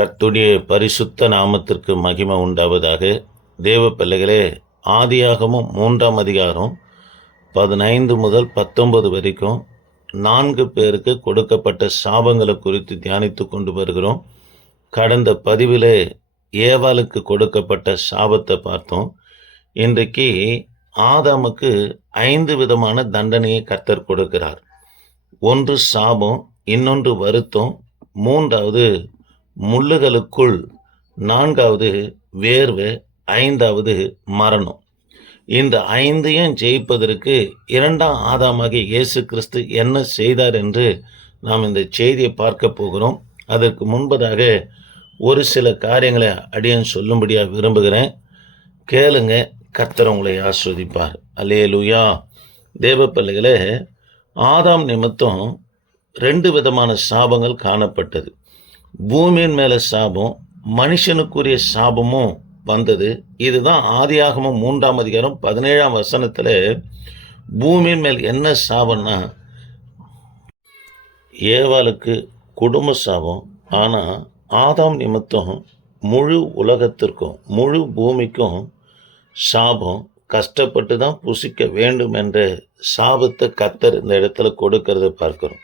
கர்த்துடைய பரிசுத்த நாமத்திற்கு மகிமை உண்டாவதாக தேவ பிள்ளைகளே ஆதியாகமும் மூன்றாம் அதிகாரம் பதினைந்து முதல் பத்தொன்பது வரைக்கும் நான்கு பேருக்கு கொடுக்கப்பட்ட சாபங்களை குறித்து தியானித்து கொண்டு வருகிறோம். கடந்த பதிவிலே ஏவாளுக்கு கொடுக்கப்பட்ட சாபத்தை பார்த்தோம். இன்றைக்கு ஆதாமுக்கு ஐந்து விதமான தண்டனையை கர்த்தர் கொடுக்கிறார். ஒன்று சாபம் இன்னொன்று வருத்தம் மூன்றாவது முள்ளுகளுக்குள் நான்காவது வேர்வை ஐந்தாவது மரணம். இந்த ஐந்தையும் ஜெயிப்பதற்கு இரண்டாம் ஆதாமாகிய இயேசு கிறிஸ்து என்ன செய்தார் என்று நாம் இந்த செய்தியை பார்க்க போகிறோம். அதற்கு முன்பதாக ஒரு சில காரியங்களை அடியன் சொல்லும்படியாக விரும்புகிறேன். கேளுங்க கர்த்தர் உங்களை ஆஸ்வதிப்பார். அல்லேலூயா. தேவ பிள்ளைகளே ஆதாம் நிமித்தம் ரெண்டு விதமான சாபங்கள் காணப்பட்டது. பூமியின் மேலே சாபம் மனுஷனுக்குரிய சாபமும் வந்தது. இதுதான் ஆதியாகமும் மூன்றாம் அதிகாரம் பதினேழாம் வசனத்தில் பூமியின் மேல் என்ன சாபம்னா ஏவாளுக்கு குடும்ப சாபம் ஆனால் ஆதாம் நிமித்தம் முழு உலகத்திற்கும் முழு பூமிக்கும் சாபம் கஷ்டப்பட்டு தான் புசிக்க வேண்டும் என்ற சாபத்தை கத்தர் இந்த இடத்துல கொடுக்கறத பார்க்குறோம்.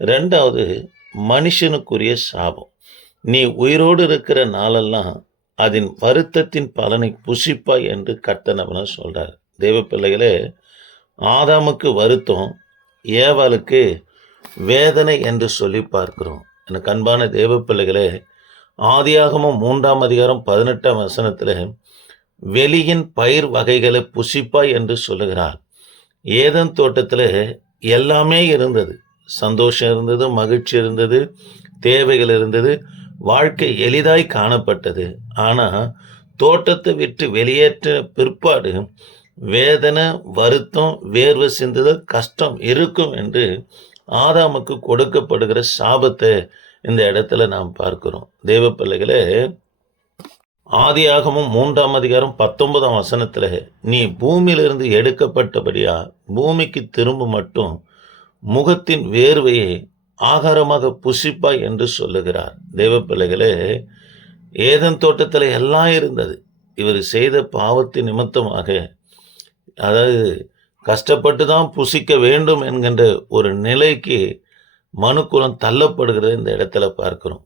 ரெண்டாவது மனுஷனுக்குரிய சாபம். நீ உயிரோடு இருக்கிற நாளெல்லாம் அதன் வருத்தத்தின் பலனை புசிப்பாய் என்று கர்த்தனவன சொல்கிறார் தேவப்பிள்ளைகளே ஆதாமுக்கு வருத்தம் ஏவாளுக்கு வேதனை என்று சொல்லி பார்க்கிறோம். எனக்கு அன்பான தேவ பிள்ளைகளே ஆதியாகமும் மூன்றாம் அதிகாரம் பதினெட்டாம் வசனத்தில் வெளியின் பயிர் வகைகளை புசிப்பாய் என்று சொல்லுகிறார். ஏதன் தோட்டத்தில் எல்லாமே இருந்தது. சந்தோஷம் இருந்தது மகிழ்ச்சி இருந்தது தேவைகள் இருந்தது வாழ்க்கை எளிதாய் காணப்பட்டது. ஆனால் தோட்டத்தை விட்டு வெளியேற்ற பிற்பாடு வேதனை வருத்தம் வேர்வை சிந்துதல் கஷ்டம் இருக்கும் என்று ஆதாமுக்கு கொடுக்கப்படுகிற சாபத்தை இந்த இடத்துல நாம் பார்க்கிறோம். தேவ பிள்ளைகளே ஆதியாகமும் மூன்றாம் அதிகாரம் பத்தொன்பதாம் வசனத்தில் நீ பூமியிலிருந்து எடுக்கப்பட்டபடியா பூமிக்கு திரும்ப மட்டும் முகத்தின் வேர்வையை ஆகாரமாக புசிப்பாய் என்று சொல்லுகிறார். தேவப்பிள்ளைகளே ஏதன் தோட்டத்தில் எல்லாம் இருந்தது. இவர் செய்த பாவத்தின் நிமித்தமாக அதாவது கஷ்டப்பட்டு தான் புசிக்க வேண்டும் என்கின்ற ஒரு நிலைக்கு மனுக்குலம் தள்ளப்படுகிறது இந்த இடத்துல பார்க்கிறோம்.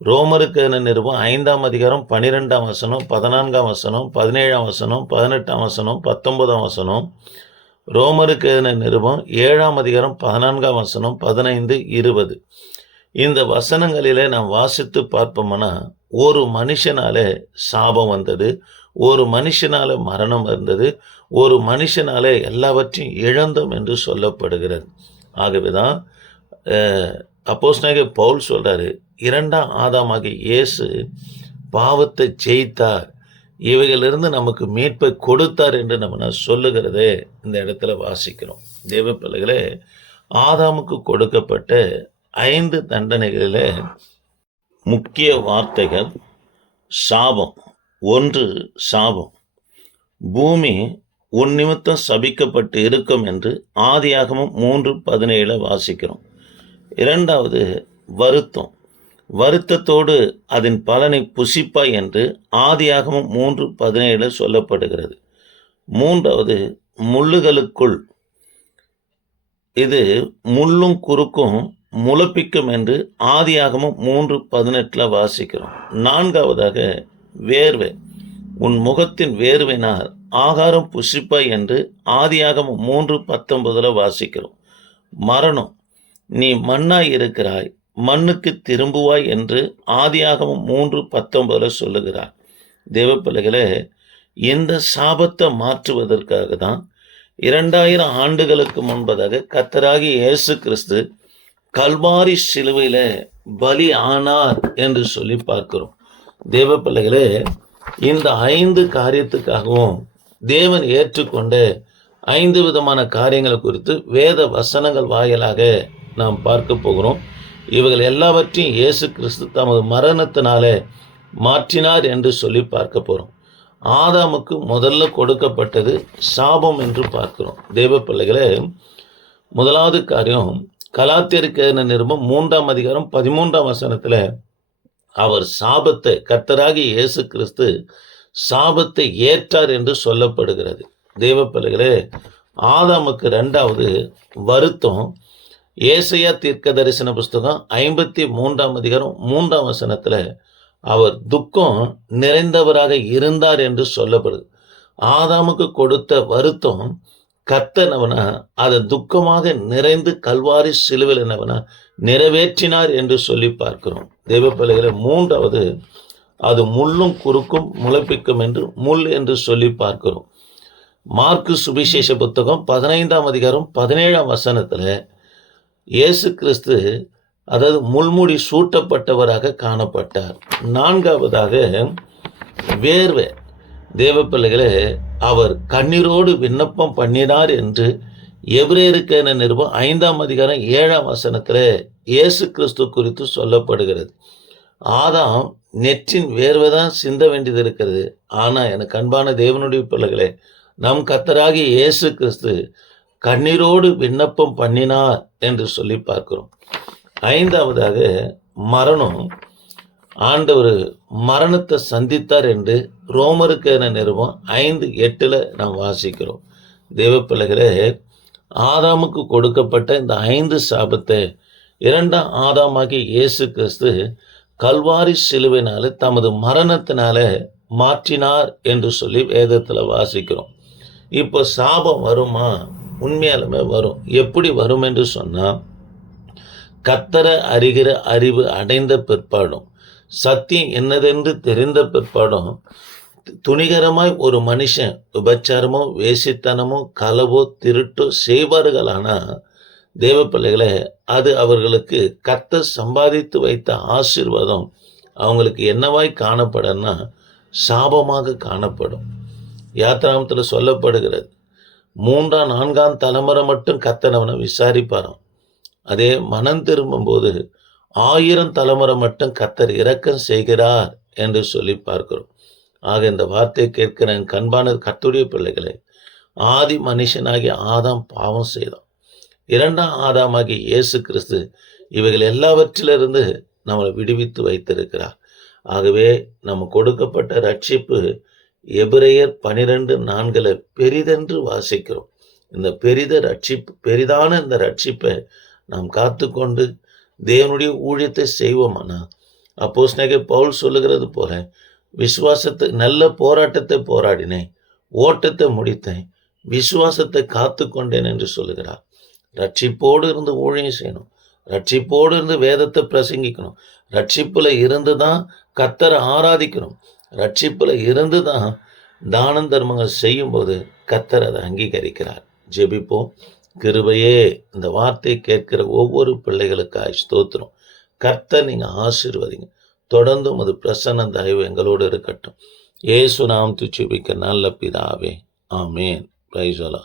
ரோமருக்கு என்ன நிறுவம் ஐந்தாம் அதிகாரம் பன்னிரெண்டாம் வசனம் பதினான்காம் வசனம் பதினேழாம் வசனம் பதினெட்டாம் வசனம் பத்தொன்பதாம் வசனம் ரோமருக்கு என நிருபம் ஏழாம் அதிகாரம் பதினான்காம் வசனம் பதினைந்து இருபது. இந்த வசனங்களிலே நாம் வாசித்து பார்ப்போம்னா ஒரு மனுஷனால சாபம் வந்தது ஒரு மனுஷனால மரணம் வந்தது ஒரு மனுஷனால எல்லாவற்றையும் இழந்தோம் என்று சொல்லப்படுகிறது. ஆகவேதான் அப்போஸ் பவுல் சொல்றாரு இரண்டாம் ஆதாமாகிய இயேசு பாவத்தை ஜெயித்தார். இவைகளிலிருந்து நமக்கு மீட்பை கொடுத்தார் என்று நம்ம சொல்லுகிறதே இந்த இடத்துல வாசிக்கிறோம். தேவ பிள்ளைகளே ஆதாமுக்கு கொடுக்கப்பட்ட ஐந்து தண்டனைகளில் முக்கிய வார்த்தைகள் சாபம். ஒன்று சாபம். பூமி உன் நிமித்தம் சபிக்கப்பட்டு இருக்கும் என்று ஆதியாகமும் மூன்று பதினேழு வாசிக்கிறோம். இரண்டாவது வருத்தம். வருத்தத்தோடு அதன் பலனை புசிப்பாய் என்று ஆதியாகமும் மூன்று பதினேழு சொல்லப்படுகிறது. மூன்றாவது முள்ளுகளுக்குள். இது முள்ளும் குறுக்கும் முளப்பிக்கும் என்று ஆதியாகமும் மூன்று பதினெட்டில் வாசிக்கிறோம். நான்காவதாக வேர்வை. உன் முகத்தின் வேர்வினால் ஆகாரம் புசிப்பாய் என்று ஆதியாகமும் மூன்று பத்தொன்பதில் வாசிக்கிறோம். மரணம். நீ மண்ணாய் இருக்கிறாய். மண்ணுக்கு திரும்புவாய் என்று ஆதியாகமும் மூன்று பத்தொன்பதில் சொல்லுகிறார். தேவப்பிள்ளைகளே இந்த சாபத்தை மாற்றுவதற்காக தான் இரண்டாயிரம் ஆண்டுகளுக்கு முன்பதாக கத்தராகி இயேசு கிறிஸ்து கல்வாரி சிலுவையில் பலி ஆனார் என்று சொல்லி பார்க்கிறோம். தேவ பிள்ளைகளே இந்த ஐந்து காரியத்துக்காகவும் தேவன் ஏற்றுக்கொண்ட ஐந்து விதமான காரியங்களை குறித்து வேத வசனங்கள் வாயிலாக நாம் பார்க்க போகிறோம். இவைகள் எல்லாவற்றையும் இயேசு கிறிஸ்து தமது மரணத்தினாலே மாற்றினார் என்று சொல்லி பார்க்க போகிறோம் ஆதாமுக்கு முதல்ல கொடுக்கப்பட்டது சாபம் என்று பார்க்கிறோம். தெய்வ பிள்ளைகளே முதலாவது காரியம் கலாத்தியருக்கு நிருபம்? மூன்றாம் அதிகாரம் பதிமூன்றாம் வசனத்தில் அவர் சாபத்தை கர்த்தராகி இயேசு கிறிஸ்து சாபத்தை ஏற்றார் என்று சொல்லப்படுகிறது. தெய்வ பிள்ளைகளே ஆதாமுக்கு ரெண்டாவது வருத்தம் ஏசையா தீர்க்க தரிசன புஸ்தகம் ஐம்பத்தி மூன்றாம் அதிகாரம் மூன்றாம் வசனத்தில் அவர் துக்கம் நிறைந்தவராக இருந்தார் என்று சொல்லப்படுது. ஆதாமுக்கு கொடுத்த வருத்தம் கத்தனவனா அதை துக்கமாக நிறைந்து கல்வாரி சிலுவில் என்னவனா நிறைவேற்றினார் என்று சொல்லி பார்க்கிறோம். தெய்வ பிள்ளைகளை மூன்றாவது அது முள்ளும் குறுக்கும் முளைப்பிக்கும் என்று முள் என்று சொல்லி பார்க்கிறோம். மார்க்கு சுவிசேஷ புத்தகம் பதினைந்தாம் அதிகாரம் பதினேழாம் வசனத்தில் இயேசு கிறிஸ்து அதாவது முள்முடி சூட்டப்பட்டவராக காணப்பட்டார். நான்காவதாக வேர்வை. தேவ பிள்ளைகளே அவர் கண்ணீரோடு விண்ணப்பம் பண்ணினார் என்று எபிரேருக்கு என நிருபம்? ஐந்தாம் அதிகாரம் ஏழாம் வசனத்தில் இயேசு கிறிஸ்து குறித்து சொல்லப்படுகிறது. ஆதாம் நெற்றின் வேர்வை தான் சிந்த வேண்டியது இருக்கிறது. ஆனால் எனக்கு அன்பான தேவனுடைய பிள்ளைகளே நம் கத்தராகி இயேசு கிறிஸ்து கண்ணீரோடு விண்ணப்பம் பண்ணினார் என்று சொல்லி பார்க்கிறோம். ஐந்தாவதாக மரணம். ஆண்டவர் மரணத்தை சந்தித்தார் என்று ரோமருக்கு என நிறுவம் ஐந்து எட்டில் நாம் வாசிக்கிறோம். தேவப்பிள்ளைகளே ஆதாமுக்கு கொடுக்கப்பட்ட இந்த ஐந்து சாபத்தை இரண்டாம் ஆதாமாகி இயேசு கிறிஸ்து கல்வாரி சிலுவினால தமது மரணத்தினால மாற்றினார் என்று சொல்லி வேதத்தில் வாசிக்கிறோம். இப்போ சாபம் வருமா? உண்மையாலுமே வரும். எப்படி வரும் என்று சொன்னால் கத்தர அறிகிற அறிவு அடைந்த பிற்பாடும் சத்தியம் என்னதென்று தெரிந்த பிற்பாடும் துணிகரமாய் ஒரு மனுஷன் விபச்சாரமோ வேசித்தனமோ களவோ திருட்டோ செய்வார்களானா தேவ பிள்ளைகளை அது அவர்களுக்கு கத்த சம்பாதித்து வைத்த ஆசீர்வாதம் அவங்களுக்கு என்னவாய் காணப்படன்னா சாபமாக காணப்படும். யாத்திராமத்தில் சொல்லப்படுகிறது மூன்றாம் நான்காம் தலைமுறை மட்டும் கத்தனவனை விசாரிப்பாராம். அதே மனம் திரும்பும்போது ஆயிரம் தலைமுறை மட்டும் கத்தர் இரக்கம் செய்கிறார் என்று சொல்லி பார்க்கிறோம். ஆக இந்த வார்த்தையை கேட்கிற என் கண்பான கத்துடைய பிள்ளைகளை ஆதி மனுஷனாகிய ஆதாம் பாவம் செய்தான். இரண்டாம் ஆதாமாகிய இயேசு கிறிஸ்து இவைகள் எல்லாவற்றிலிருந்து நம்மளை விடுவித்து வைத்திருக்கிறார். ஆகவே நம்ம கொடுக்கப்பட்ட ரட்சிப்பு எபிரேயர் பனிரெண்டு நான்கில் பெரிதென்று வாசிக்கிறோம். இந்த பெரித ரட்சிப்பு பெரிதான இந்த ரட்சிப்பை நாம் காத்துக்கொண்டு தேவனுடைய ஊழியத்தை செய்வோமானா? அப்போஸ் பவுல் சொல்லுகிறது போல விசுவாசத்தை நல்ல போராட்டத்தை போராடினேன் ஓட்டத்தை முடித்தேன் விசுவாசத்தை காத்து கொண்டேன் என்று சொல்லுகிறார். ரட்சிப்போடு இருந்து ஊழியம் செய்யணும் ரட்சிப்போடு இருந்து வேதத்தை பிரசங்கிக்கணும் ரட்சிப்பில் இருந்து தான் கத்தரை ஆராதிக்கணும் ரட்சிப்பில் இருந்து தான் தானம் தர்மங்கள் செய்யும்போது கத்தர் அதை அங்கீகரிக்கிறார். ஜெபிப்போம். கிருபையே இந்த வார்த்தையை கேட்கிற ஒவ்வொரு பிள்ளைகளுக்காய் ஸ்தோத்திரம். கர்த்தர் நீங்கள் ஆசீர்வதிங்க. தொடர்ந்தும் அது பிரசன்ன தயவு எங்களோடு இருக்கட்டும். ஏசு நாம் துச்சிபிக்க நல்ல பிதாவே. ஆமேன். பிரைசோலா